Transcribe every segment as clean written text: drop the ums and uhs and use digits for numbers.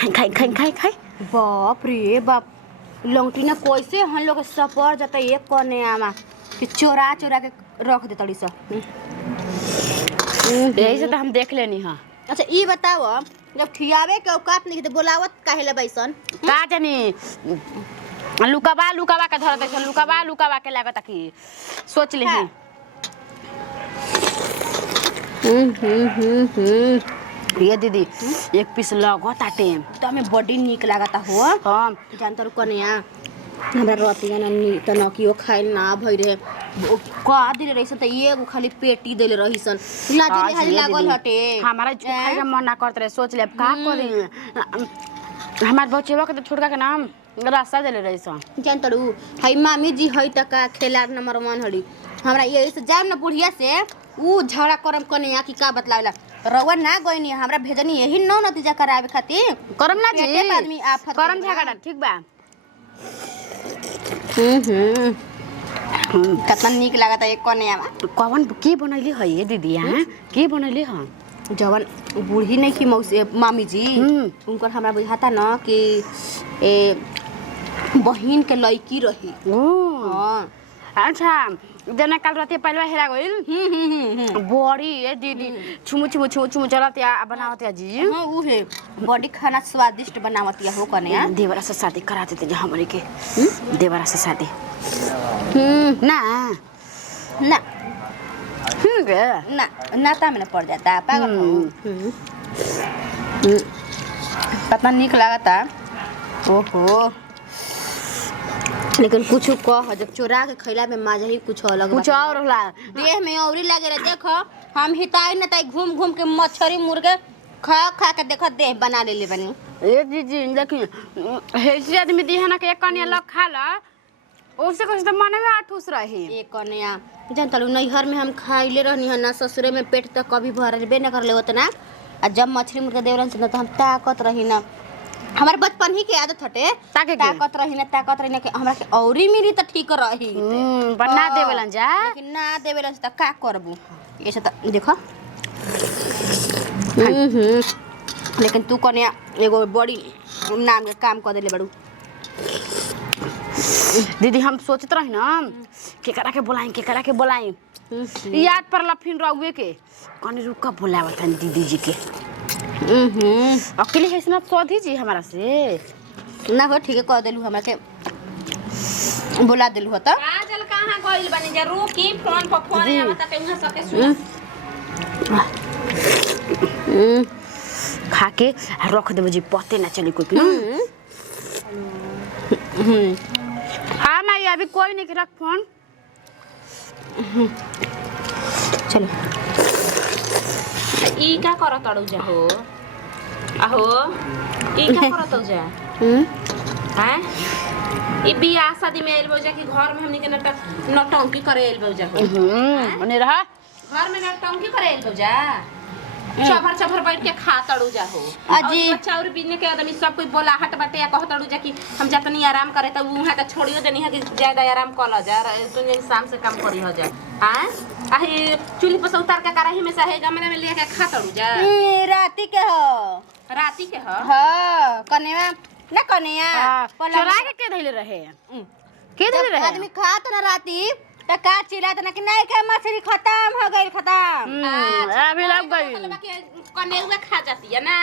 खाई। बाप रे बाप, लंगटी ना कैसे हम लोग सपर जाता एक कोने आमा कि चोरा के रख दे तड़ी सा। यही से तो हम देख लेनी हां। अच्छा ई बताओ, जब खियावे के औकात नहीं तो बोलावत काहे ले बैसन? का जानी लुकावा के धरत है, लुकावा के लागत कि सोच ले। ये दीदी एक पीस लगता टेम तो हमें बड़ी निक लागता हो। हां जानतर कन्या हमरा रतिया न त नकियो खाइल ना भइ रे का दिले रहिसन त एगो खाली पेटी देले रहिसन लाजी हाज लागल हटे। हमारा खाए का मन ना करत रहे, सोच ले का करे। हमार बच्चेवा के तो छोटका के नाम रास्ता देले रहिसन। जानतरू हई मामी जी हई त का खेलार नंबर 1 हड़ी। हमरा यही से जाम न बुढ़िया से ऊ झगड़ा करम कन्या की का बतलावेला रउआ ना गइनी हमरा भेजनी यही नौ नतीजा करावे खातिर करम ना जी आदमी आफत करम झगड़ा ठीक बा। कितना निक लागता एक कन्या कौन की बनैली है ये दीदी? हां की बनैली हां? जवन बूढ़ी नहीं की मौसी मामी जी उनकर हमरा बुझाता न कि बहिन के लड़की रही। हां अच्छा जना कल रात पहले हेरा गइल बड़ी ए दीदी छुमु चलतिया बनावतिया जी। हां ऊ है बड़ी खाना स्वादिष्ट बनावतिया हो कन्या। देवरा से शादी करा देते जे हमरे के देवरा से शादी ना ना गे ना नाता में पड़ जाता पागल हो। कितना निक लागता ओहो। लेकिन कुछ कह जब चोरा के खैला में मजा ही कुछ अलग कुछ और होला देह में औरी लगे रे। देखो हम हिताई न ताई घूम के मछरी मुर्गे खा के देखो देह बना ले बनी। ए दीदी देखी हेसी आदमी दिहना के एक कन्या लग खा ला ओसे कुछ तो मन में आठूस रही। एक कन्या जानतलू नैहर में हम खाइले रहनी है ना ससुरे में पेट तक कभी भरबे न कर ले उतना। आ जब मछली मुर्गा देवरन से न तो हम ताकत रही ना। हमारे बचपन ही के आदत हटे ताकत रही ना कि हमरा के औरी मिली त ठीक रही। बना देवेलन जा लेकिन ना देवेलन से त का करबू ऐसे त देखो। लेकिन तू कन्या एगो बड़ी नाम के काम कर देले बड़ू। दीदी हम सोचत रही ना केकरा के बोलाई याद पड़ला फिर रहुए के कने रुका बुलावत हन दीदी जी के। अकेले है ना सौधी जी हमारा से ना हो ठीक है कह देलू हमरा के बुला देलू त काजल कहां गइल बनी जा रुकी फोन पर फोन आवत त उहा सके सुन खा के रख देबो जी पते ना चली कोई ना। हां मैं अभी कोई नहीं रख फोन चलो। ई का करत अड़ू जा हो आहो ई का करत जा हैं? ई बियाह शादी में आइल बजा कि घर में हमनी के नौटंकी करे आइल बजा हो? ओने रहा घर में नौटंकी करे आइल बजा चभर बैठ के खा तड़ू जा हो। अजी चाउर पीने के आदमी सब कोई बोलाहट बाटे या कहत तड़ू जा कि हम जतनी आराम करे त उहा के छोड़ियो देनी है कि ज्यादा आराम कर ल जा दुनिया शाम से काम करी हो जा। हां आही चूल्ही पर से उतार के कढ़ाई में से है गमले में लेके खा तड़ू जा। राती के हो हां कन्या ना कन्या चोरा के धइले रहे के धइले रहे आदमी खात ना राती त का चिल्लात ना कि नहीं के मछली खत्म हो गइल खत्म। अभी लग गई कनेउआ खा जाती है ना।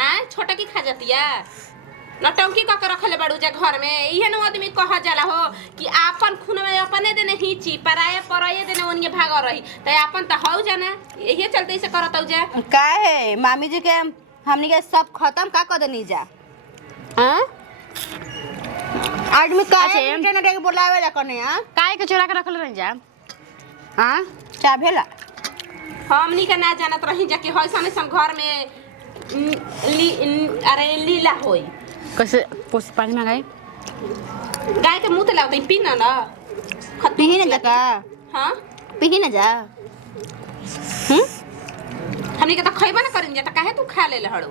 हां छोटा की खा जाती है नौटंकी क के रखले बड़ू जा घर में। इहे न आदमी कह जाला हो कि आपन खून में अपने देने हिची पराये देने ओनिए भाग रही त आपन त हौ जाना यही चलते से करत हो जा। का है मामी जी के हमनी के सब खत्म का कर देनी जा। हां आदमी का के न बोलावे ला कन्या काहे के चोरा के रखले रह जा। हां चा भेला हमनी के ना जानत रही जा कि हइसन ऐसन घर में अरे लीला होई। कैसे पोस पानी में गए गाय के मुंह ते लागत पी ना पीही न जा। हां पीही न जा। हमनी के त खइबा ना करिन जा त काहे तू खा ले हड़ू?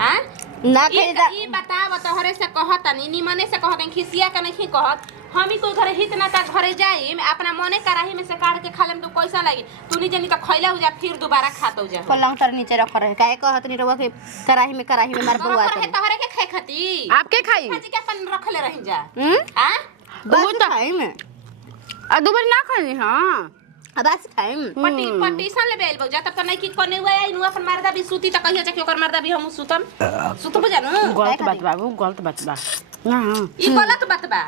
हां ना खरीदा ई बताव तोहरे से कहत नी निमने से कहत खिसिया के नहीं कहत हम ही कोई घरे हित ना ता घरे जाई मैं अपना मने कराही में से काट के खा लेम तो कैसा लागी तू नी जनी त खइला हो जा फिर दोबारा खातो जा पलंग तर नीचे रख रहे काहे कहत नी रवा के कराही में मार बउआ तोहरे के खाए खाती आपके खाई खाजी के अपन रखले रही जा हां बस खाई में आ दोबारा ना खाई हां बस खाई पटीशन ले बेल बजा तब त नहीं कि कोने हुआ है नु अपन मर्दा भी सूती त कहियो जा कि ओकर मर्दा भी हम सुतम सुतब जानू गलत बात बाबू गलत बात बा ना ई गलत बात बा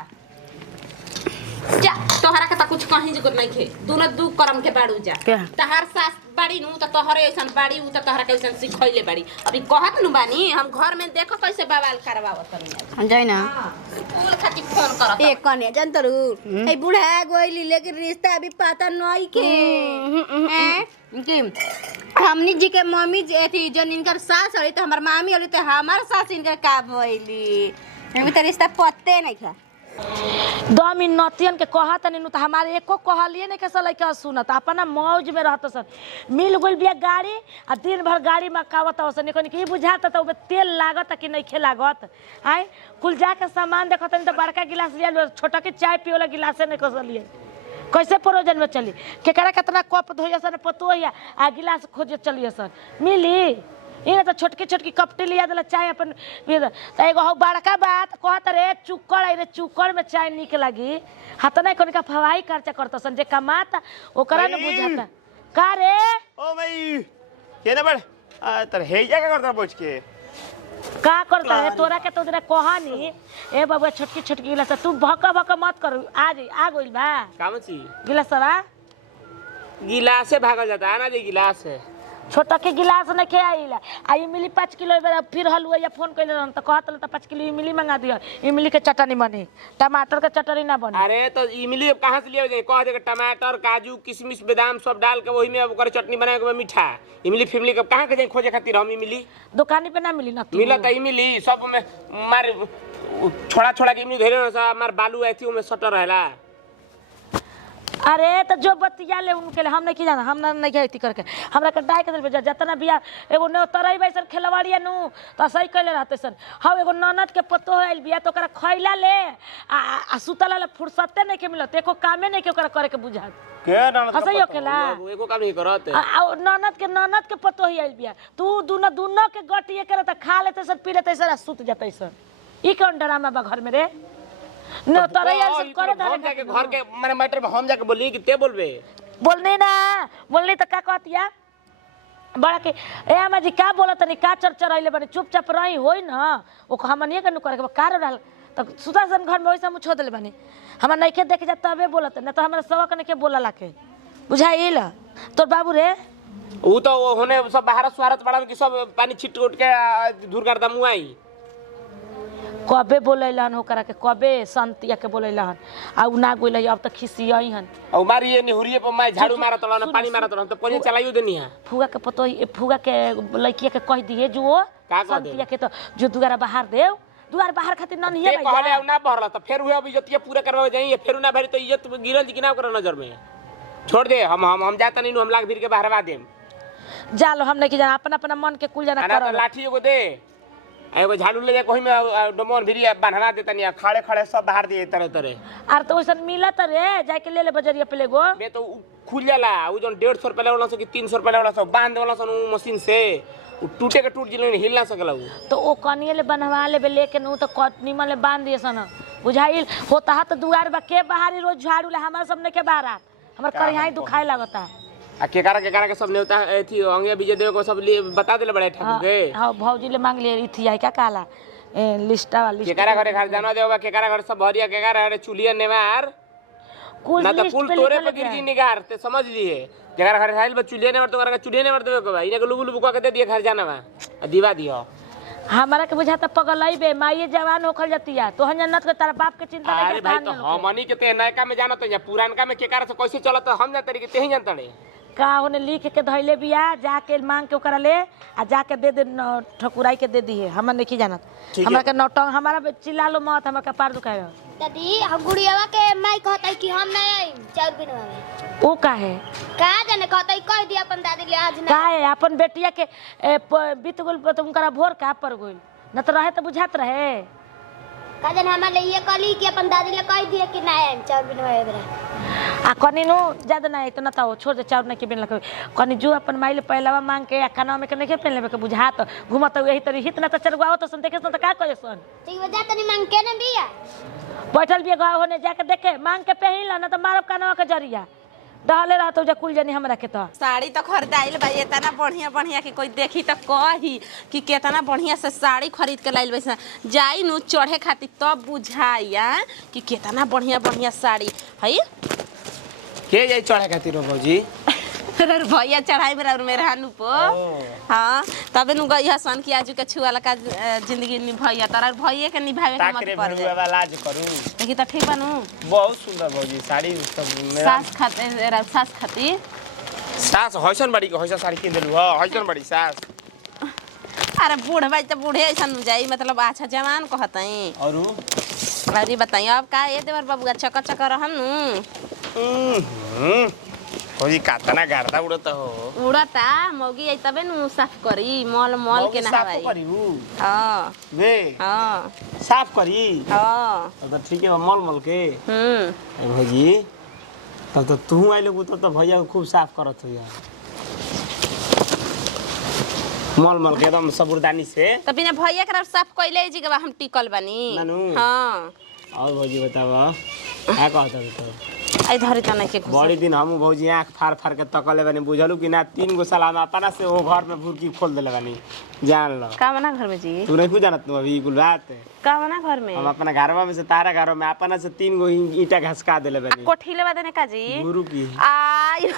जा तोहरा के त कुछ कहीं जगत नहीं खे दोनों दू करम के बाड़ू जा क्या? तहार सास बाड़ी नु त तोहरे ऐसन बाड़ी उ त तोहरा के ऐसन सिखैले बाड़ी अभी कहत नु बानी हम घर में देखो कैसे बवाल करवावत तनी हम जाई ना स्कूल खातिर फोन करत एक कने जनतरू ए बूढ़ा गोइली लेकिन रिश्ता अभी पता नहीं के कि हमनी जी के मम्मी जे थी जन इनकर सास हई तो हमर मामी हई तो हमर सास इनकर का भइली हमें तो रिश्ता पत्ते नहीं खा 2 मिनटियन के कहत नहीं तो हमारे एको कहलिए नहीं कैसा लइका सुनत अपना मौज में रहत सन मिल गइल बिया गाड़ी आ दिन भर गाड़ी में कावत औसन कोनी की बुझात त ओबे तेल लागत कि नहीं खे लागत आय कुल जाके सामान देखत नहीं तो बड़का गिलास लिया छोटा के चाय पिए वाला गिलास नहीं कसलिए कैसे परोजन में चली केकरा कितना कप धोइया सन पतोइया आ गिलास खोजे चलिए सन मिली इने तो छोटकी छोटकी कपटी लिया दला चाय अपन त एगो हो बड़का बात कहत रे चुक्कड़ रे चुक्कड़ में चाय निक लागी हाथ नहीं कोनी का फवाई खर्चा करत सन जे कमाता ओकरा न बुझाता का रे ओ भाई केने बड़ तर हेजा का करता पूछ के का करता है तोरा के तो जरा कहानी ए बाबू छोटकी छोटकी गिलास तू भका भका मत कर आज आ गइल बा काम छी गिलासवा गिलास से भागल जाता है ना जे गिलास है छोटा के गिलास न खे आइला आ इमली 5 किलो फिर हलुआ या फोन कइले रहन त कहत त 5 किलो इमली मंगा दियो इमली के चटनी बनी टमाटर के चटनी ना बनी अरे तो इमली अब कहां से लिया जाए कह दे टमाटर काजू किशमिश बादाम सब डाल के वही में ओकर चटनी बना के मीठा इमली फिमली के कहां के जाए खोजे खातिर हम इमली दुकानी पे ना मिली ना मिला त इमली सब में मार छोड़ा छोड़ा के इमली धरे सा मार बालू आई थी में सटर रहला अरे तो जो बतिया ले उनके लिए हम नहीं की जाना हम नहीं खेती करके हमरा के डाय के दिल पे जतना बिया एगो ने तरई बैसन खेलवाड़िया नु तो सही कइले रहते सन हम एगो ननद के पतो आइल बिया तो ओकरा खइला ले आ सुतला ले फुर्सते नहीं के मिलत एको कामे नहीं के ओकरा करे के बुझात के ननद हसई होखेला एको काम नहीं करत ननद के पतो ही आइल बिया तू दुनो के गटिए करे त खा लेते सन पी लेते सन सुत जाते सन ई कौन ड्रामा बा घर में रे न तरई ऐसे करे हम जाके घर के माने मैटर में हम जाके बोली कि ते बोलबे बोलने ना बोलनी तो का कहतिया बड़ा के ए अम्मा जी का बोलत नहीं का चर्चा रहिले बने चुपचाप रही होई ना ओ हमनिए के नु करे के कार रहल त सुतासन घर में वैसा मुछ देले बने हमरा नहीं के देख जा तबे बोलत न तो हमरा सबक नहीं के बोला लाके बुझाइल तोर बाबू रे ऊ तो होने सब बाहर स्वारत बड़ा कि सब पानी छिट उठ के दूर कर दमुआई कबे बोलैलन होकरा के कबे संतिया के बोलैलन आ उ ना गोइल अब त खिसियई हन औ मारिए निहुरिए पर मैं झाड़ू मारत रहन पानी मारत रहन तो पानी चलाइयो देनी है फुगा के पतो फुगा के लड़किया के कह दिए जो संतिया के तो जो दुआरा बाहर देव दुआर बाहर खातिर न नहीं है भाई कहले ना भरला त फेर हुए अब इज्जतिया पूरा करवा जाई फेर ना भरी तो इज्जत गिरल कि ना कर नजर में छोड़ दे हम जाता नहीं हम लाग भीर के बाहरवा देम जालो हम नहीं कि जाना अपना अपना मन के कुल जाना कर लाठी एगो दे एगो झाड़ू ले जा कोही में डमोन भिरी बन्हना देता नहीं खड़े खड़े सब बाहर दिए तरह तरह आर तो वैसन मिलत रे जाके ले ले बजरिया पे लेगो बे तो खुल जाला उ जोन 150 रुपया वाला से कि 300 रुपया वाला सब बांध वाला सन मशीन से उ टूटे के टूट जिले हिल ना सकला उ तो ओ कनिए ले बनवा ले लेके नु तो निमन ले बांध दिए सन बुझाइल होता है तो दुआर बा के बाहरी रोज झाड़ू ले हमरा सब ने के बाहर हमर करिहाई दुखाए लगता आ केकरा के सब नेवता थी अंगे विजय देव को सब बता देले बड़े ठाकुर के हां भौजी ले मांग ले थी आई क्या कहला लिस्टा वाली केकरा घरे घर जाना देवा केकरा घर सब भरिया केकरा घरे चुलिया नेवार कुल ना तो कुल तोरे पे गिर जी निगार ते समझ लिए केकरा घरे खाइल बा चुलिया नेवार तो केकरा चुलिया नेवार देवे के बा इने के लुगु लुगु के दे दिए घर जाना बा दीवा दियो हमारा के बुझाता पगलई बे माई जवान होखल जतिया तो जन्नत के तारा बाप के चिंता नहीं अरे भाई तो हमनी के ते नयका में जाना तो या पुरानका में केकरा से कैसे चलत हम जानत के तेही जानत रे का होने लिख के धइले बिया जाके मांग के ओकरा ले आ जाके दे दे ठकुराई के दे दिए हम नहीं जानत हमरा के नौटंग हमारा चिल्ला लो मत हमरा के पार दुखाए दादी हम गुड़ियावा के माई कहता कि हम नहीं आई चाउर बिनवा में ओ का है का जाने कहता कह दिया अपन दादी ले आज का है अपन बेटिया के बीत गोल तुमकरा भोर का पर गोल न तो रहे तो बुझात रहे का जाने हमारे लिए कहली कि अपन दादी ले कह दिया कि नहीं आई चाउर बिनवा में आ कनी नो ज्यादा ना इतना तो छोड़ दे चाउर ना के बिन लगे कनी जो अपन माइल पहलावा मांग के खाना में के नहीं पहन लेबे के बुझात घुमत यही तरी हितना तो चरगवाओ तो सन देखे सन तो का करे सन ठीक बजा तनी मांग के ना बिया बैठल भी गाँव होने जाके देखे मांग के पहन ला ना तो मारब कानवा के जरिया डहले रहत जा कुल जनी हमरा के तो साड़ी तो खरीदाइल बा इतना बढ़िया बढ़िया कि कोई देखी तो कही कि कितना बढ़िया से साड़ी खरीद के लाइल बैसा जाई नु चढ़े खातिर तब बुझाइया कि कितना बढ़िया बढ़िया साड़ी है के जाई चढ़े खातिर भौजी भैया चढ़ाई बेरा मेरे हानु पो हाँ तबे नु गई हसन कि आजू के छुआला का जिंदगी निभाइया तारा भैया के निभावे के मत पड़ जाए ताकरे लाज करू देखी तो ठीक बनू बहुत सुंदर भौजी साड़ी सब मेरा सास खातिर सास हसन बड़ी के हसन साड़ी किन देलु ह हसन बड़ी सास अरे बूढ़ भाई तो बूढ़े ऐसा न जाई मतलब अच्छा जवान कहतई औरू अरे बताइए अब का ये देवर बाबू चका चका रहन भौजी कातना गारदा उड़त हो उड़ता मौगी आई तबे नु साफ करी मॉल मॉल के नहवाई साफ करी उ हां वे हां साफ करी हां तो ठीक है मॉल मॉल के भौजी तब तो तू आइले तो भैया को खूब साफ करत हो यार मॉल मॉल के एकदम सबुरदानी से तो बिना भैया के साफ कइले जी के हम टिकल बानी हां और भौजी बतावा का कहत तो आई धरी त नहीं के बड़ी दिन हम भौजी आंख फाड़ फाड़ के तकले बानी बुझलू कि ना 3 गो साल हम अपना से वो घर में भुरकी खोल देले बानी जान लो का बना घर में जी तू नहीं जानत तू अभी कुल बात का बना घर में हम अपना घरवा में से तारा घर में अपना से 3 गो ईटा घसका देले बानी कोठी लेवा देने का जी गुरु की आई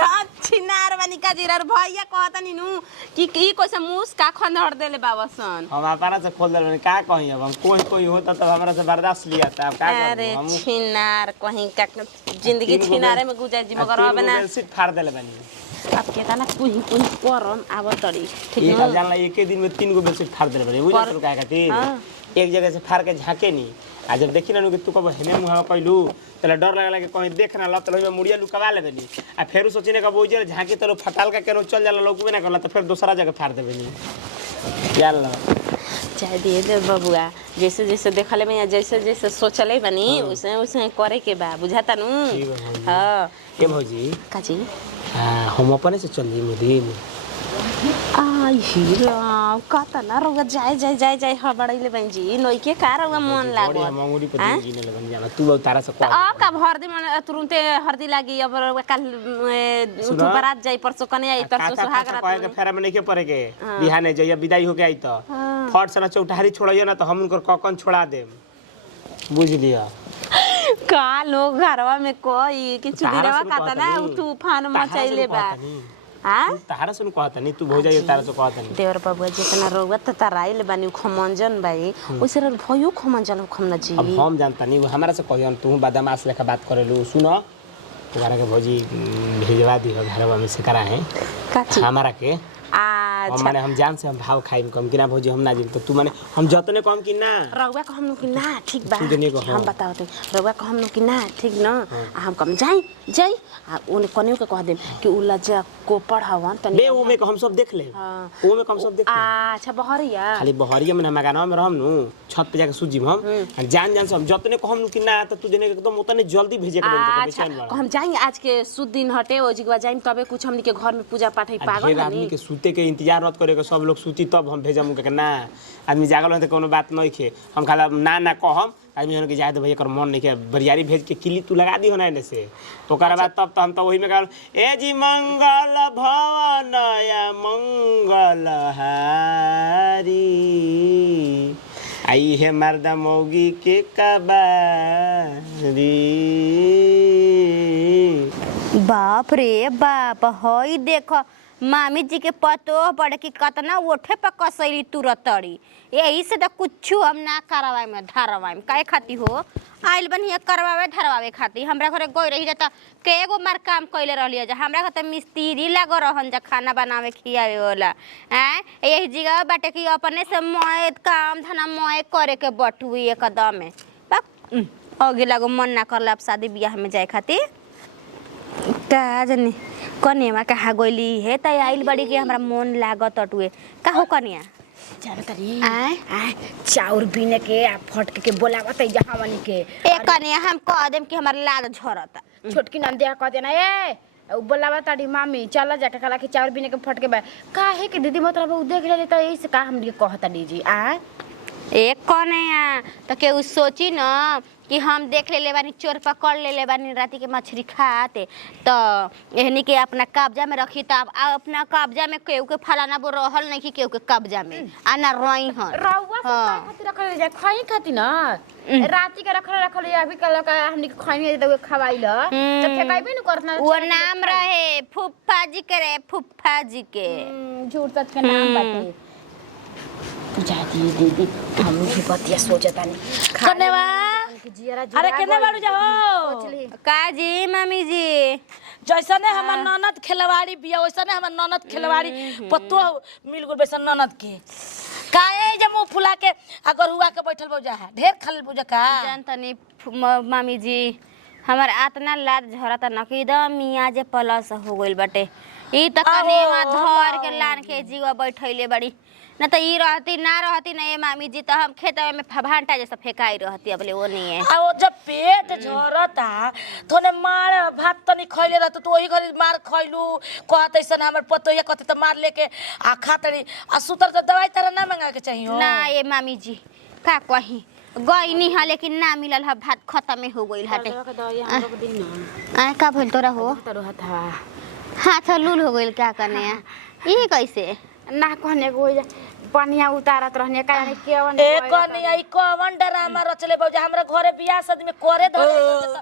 दांत छिनार बानी का जी रे भैया कहता नी नु कि ई कोसे मूस का खंडर देले बाबसन हम अपना से खोल देले बानी का कहि अब हम कोई होता तो हमरा से बर्दाश्त लिया था अब का अरे छिनार कहीं का जिंदगी छिनारे में गुजर जी मगर अब ना सीट फाड़ देले बानी अब केता ना कुही कुही करम आब तड़ी ठीक एक जानला एक दिन में 3 गो बेडशीट फाड़ देले बानी बुझा तू का खातिर एक जगह से फाड़ के झाके नी आ जब देखी ना कि तू कब हेने मुहा कहलू तले डर लगला कि कहीं देख ना लत में मुड़िया लुकवा ले देनी आ फेरू सोचने का बोझे झाके तलो फटाल का केनो चल जाला लोग ना करला तो फिर दूसरा जगह फाड़ देबे नी यार ला चाहे दिए दे बबुआ जैसे जैसे देखले में जैसे जैसे सोचले बनी वैसे वैसे करे के बा बुझाता नु हां के भौजी काजी हम अपने से चल जी मुदीन आई हीरा काता ना रोगा जाए हबड़ैले बन जी नई के कार रोगा मन लागो बड़ी मंगुरी पर जी ने लगन जाना तू तारा से कह अब का हरदी मन तुरंते हरदी लागी अब कल उठो बारात जाई परसो कने आई तरसो सुहाग रात कहे के फेरा में नहीं के पड़े के बिहाने जइया विदाई हो के आई तो फट से ना चौठारी छोड़ियो ना तो हम उनकर ककन छोड़ा देम बुझ लिया का लोग घरवा में कोई कि चुदिरवा काता ना तूफान मचैले बा हां तारा सुन कहता नहीं तू भौजाई तारा से कहता नहीं देवर बाबू जितना रोगत तराइल बानी खमंजन भाई ओसे भयो खमंजन खमना जी अब हम जानता नहीं हमरा से कहियन तू बदमाश लेखा बात करेलू सुनो तुम्हारा के भौजी भेजवा दी घरवा में से करा है काची हमारा के अच्छा माने हम जान से हम भाव खाइम कम कि ना भौजी हम ना जिन तो तू माने हम जतने कम कि ना रउवा को हम कि ना ठीक बा तू जने को हम बताओ तो रउवा को हम कि ना ठीक ना हम कम जाई आ उन कनियो के कह देम कि उला जा कोपड़ हवन तनी बे ओ में को हम सब देख ले ओ में को हम सब देख ले अच्छा बहरिया खाली बहरिया में हम गाना में रहम नु छत पे जाके सूजी हम जान से हम जतने को हम कि ना तो तू जने एकदम उतने जल्दी भेजे के बोल अच्छा हम जाएंगे आज के शुद्ध दिन हटे ओ जिगवा जाइम तबे कुछ हमनी के घर में पूजा पाठ है पागल आदमी के सूते के इंतजार मत करे के सब लोग सूती तब हम भेजम के ना आदमी जागल हो तो कोनो बात नहीं खे हम खाला ना कहम आदमी हन के जाए तो भैया कर मन नहीं के बरियारी भेज के किली तू लगा दी हो ना से तो ओकर बाद तब तो हम तो वही में कहल ए जी मंगल भवन या मंगल हारी आई है मर्दा मौगी के कबारी बाप रे बाप हई देखो मामी जी के पतो पड़े कि कतना ओठे पर कसैली तुरतड़ी यही से तो कुछ हम ना करवाए में धरवाए में काहे खाती हो आइल बनी करवावे धरवावे खाती हमरा घरे गई रही त केगो मार काम कइले रहलिए जा हमरा घर त मिस्त्री लागो रहन जा खाना बनावे खियावे वाला हैं यही जगह बाटे कि अपने से मोए काम धना मोए करे के बटुई एकदम में आगे लागो मन ना करला अब शादी बियाह में जाए खाती का जनी कन्या कहाँ गइली है त आइल बड़ी के हमरा मन लागत अटुए का हो कन्या जानता रे आय आय चाउर बीने के आ फटके के बोलावत है जहां वाली के ए कने हम कह देम कि हमर लाद झरता छोटकी नंदी कह देना ए उ बोलावा ताड़ी मामी चला जाके कला के चाउर बीने के फटके बा काहे के दीदी मतलब उ देख ले त ऐसे का हमनी कहता दीजी आ ए कने त के उ सोची न कि हम देख ले बानी चोर पकड़ ले बानी राती के मछली खाते तो एहनी के अपना कब्जा में रखी त अपना कब्जा में केहू के फलाना बो रहल नहीं कि केहू के कब्जा में आना रही हन रउवा सब खातिर रखल जा खाई खाती ना राती के रखल या अभी कल का हमनी के खाई त खवाइल त फेकाइबे न करना वो नाम रहे फुफ्फा जी के रे फुफ्फा जी के झूठ सच के नाम बाटे बुझा दी दीदी हम भी बतिया सोचता नहीं कनेवा जियारा अरे केने बाड़ू जाओ का जी मम्मी जी जैसने हमर ननद खेलवाड़ी बिया वैसने हमर ननद खेलवाड़ी पत्तो मिल गुल वैसन ननद के काहे जे मुंह फुला के अगर हुआ के बैठल बौजा है ढेर खाल बुझा का जानता नहीं मम्मी जी हमार आतना लाद झरता न कि एकदम मियाँ जे प्लस हो गइल बाटे ई त कनेवा धर के लान के जीवा बैठैले बड़ी न त ई रहती ना रहती न ए मामी जी त हम खेतवे में फभांटा जैसा फेकाई रहती अब ले वो नहीं है आ वो जब पेट झरता तोने मार भात तनी खइले रहत तो वही घरी मार खइलू कहत ऐसन हमर पतो ये कहते त मार लेके आ खातरी आ सुतर त दवाई तारा ना मंगा के चाहिए ना ए मामी जी का कही गईनी है लेकिन ना मिलल है भात खत्म हो गइल हटे आ का भइल तोरा हो हाथ लूल हो गइल क्या करने ई कैसे ना कहने को पनिया उतारत रहने का केवन ए कनी आई कवन ड्रामा रचले बौजा हमरा घरे बियाह शादी में करे धरे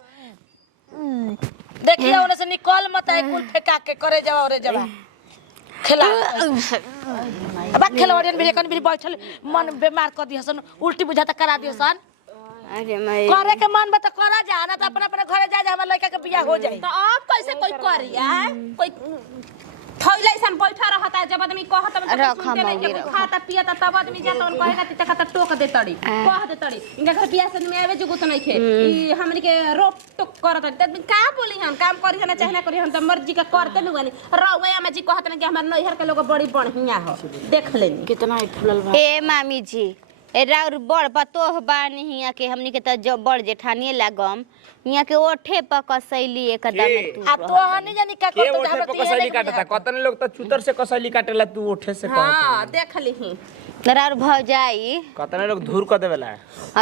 देखिए ओने से निकल मत है कुल फेंका के करे जाओ रे जवा खेला अब खेलवाड़ियन भी कन भी बैठल मन बीमार कर दिहसन उल्टी बुझाता करा दिहसन अरे मैं करे के मन बता करा जा ना त अपना अपना घरे जा हमर लड़का के बियाह हो जाई तो अब कैसे कोई करिया कोई थैला ऐसा बैठा रहता है जब आदमी कहत खाता पियता तब आदमी जाता उन कहेगा त खाता टोक दे तड़ी कह दे तड़ी इनका घर बियाह से में आवे जुगुत नहीं खे ई हमनी के रोक टोक करत त का बोली हम काम करी ना चाहे ना करी हम त मर्जी का करते नु वाली रउवा अम्मा जी कहत ना कि हमर नैहर के लोग बड़ी बढ़िया हो देख लेनी कितना फूलल बा ए मामी जी ए राउर बड़ पतोह बानी हिया के हमनी के त जो बड़ जेठानी लागम हिया के ओठे पर कसैली एकदम तू आ तो हनी जानी का के करत ओठे पे कसैली काटता कतने लोग तो चूतर से कसैली काटेला तू ओठे से कहत हां देख लीही राउर भौजाई कतने लोग धूर कर देवेला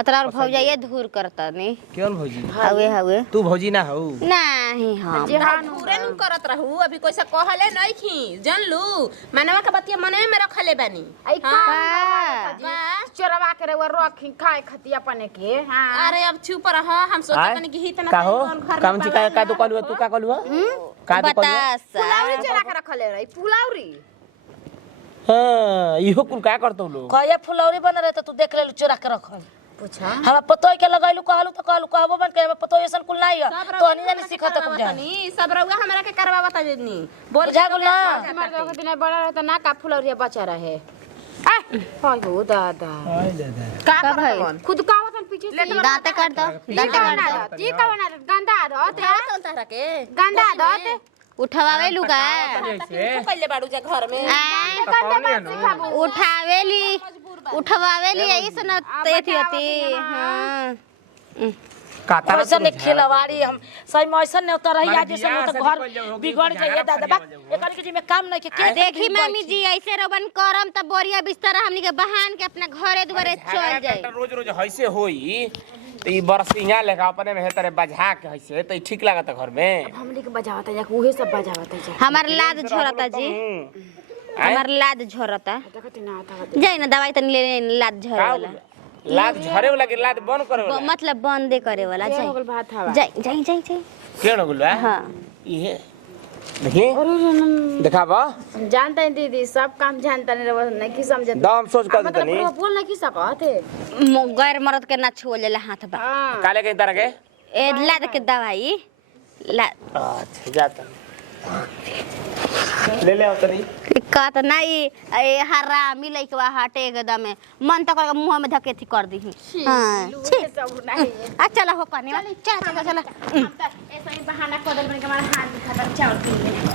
अतराउर भौजाई धूर करता नहीं केवन भौजी हवे हवे तू भौजी ना हो नहीं हम पूरे नु करत रहू अभी कैसा कहले नहीं खी जानलू मनवा के बतिया मने में रखले बानी आई का चोरवा के रे रखी खाए खतिया पने के हां अरे अब चुप रह हम सोचत नहीं कि ही तना का हो काम छी का तो कहलु तू का कहलु का तो कहलु बतासा पुलावरी चोरा के रखले रही पुलावरी हां इहो कुल का करतो लोग कहिया फुलौरी बन रहे त तू देख ले चोरा के रखल पूछा हम पतोय के लगैलू कहलू त कहलू कहबो बन के पतोय ऐसन कुल नहीं है तो हनी जानी सिखत कुल जा नहीं सब रउआ हमरा के करवावत जनी बोल जा गुल ना हमार के दिन बड़ा रहता ना का फुलौरिया बचा रहे आ हाय हो दादा का करवन खुद कावतन पीछे से दांते काट दो दांते काट दो जी कवना गंदा दत कौन तारा के गंदा दत उठवावे लुगा पहले बाड़ू जा घर में उठावेली उठवावेली ऐसे न तेथी होती हां काता ऐसा ने खिलवाड़ी हम सही में ऐसा ने उतर रही आज जैसे तो घर बिगड़ जाइए दादा बा एकन के जी में काम नहीं के देखी मामी जी ऐसे रोबन करम त बोरिया बिस्तर हमनी के बहान के अपना घरे दुआरे चल जाई रोज रोज हइसे होई त ई बरसिया लेखा अपने में हेतरे बजा के हइसे त ठीक लागत घर में हमनी के बजावता जा उहे सब बजावता जा हमार लाद झरता जी हमार लाद झरता देखत ना आता जाई ना दवाई तनी ले लाद झरे वाला लाद झरे वाला के लाद बंद करे वाला मतलब बंदे करे वाला हो गल बात हवा जाई जाई जाई जाई केन हो गलवा हां इहे देखी देखाबा जानता है दीदी सब काम जानता नहीं की समझत दाम सोच कर मतलब देतनी बोल नहीं की सकत है गैर मरद के ना छोलेला हाथ बा हां काले के तरह के ए लाद के दवाई ला अच्छा जाता ले ले उतरी कहत नहीं ए हरामी लइकवा हटे एकदम मन तक मुंह में धके थी कर दी हां सब नहीं आ चला हो कने चला चला चला ऐसा ही बहाना कर दल बन के हमारा हाथ दिखा चावल पी ले